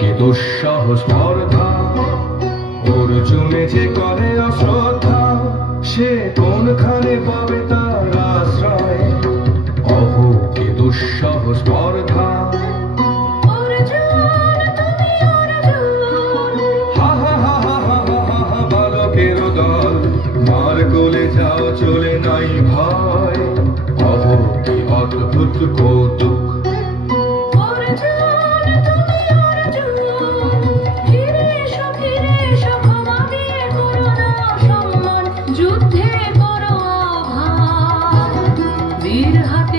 কি দুঃসহ স্পর্ধা? অর্জুনে যে করে অশ্রদ্ধা সে কোনখানে পাবে তার আশ্রয়? অহ কি দুঃসহ স্পর্ধা? বালকের দল। মার গলে যাও চলে নাই ভয়। হাতে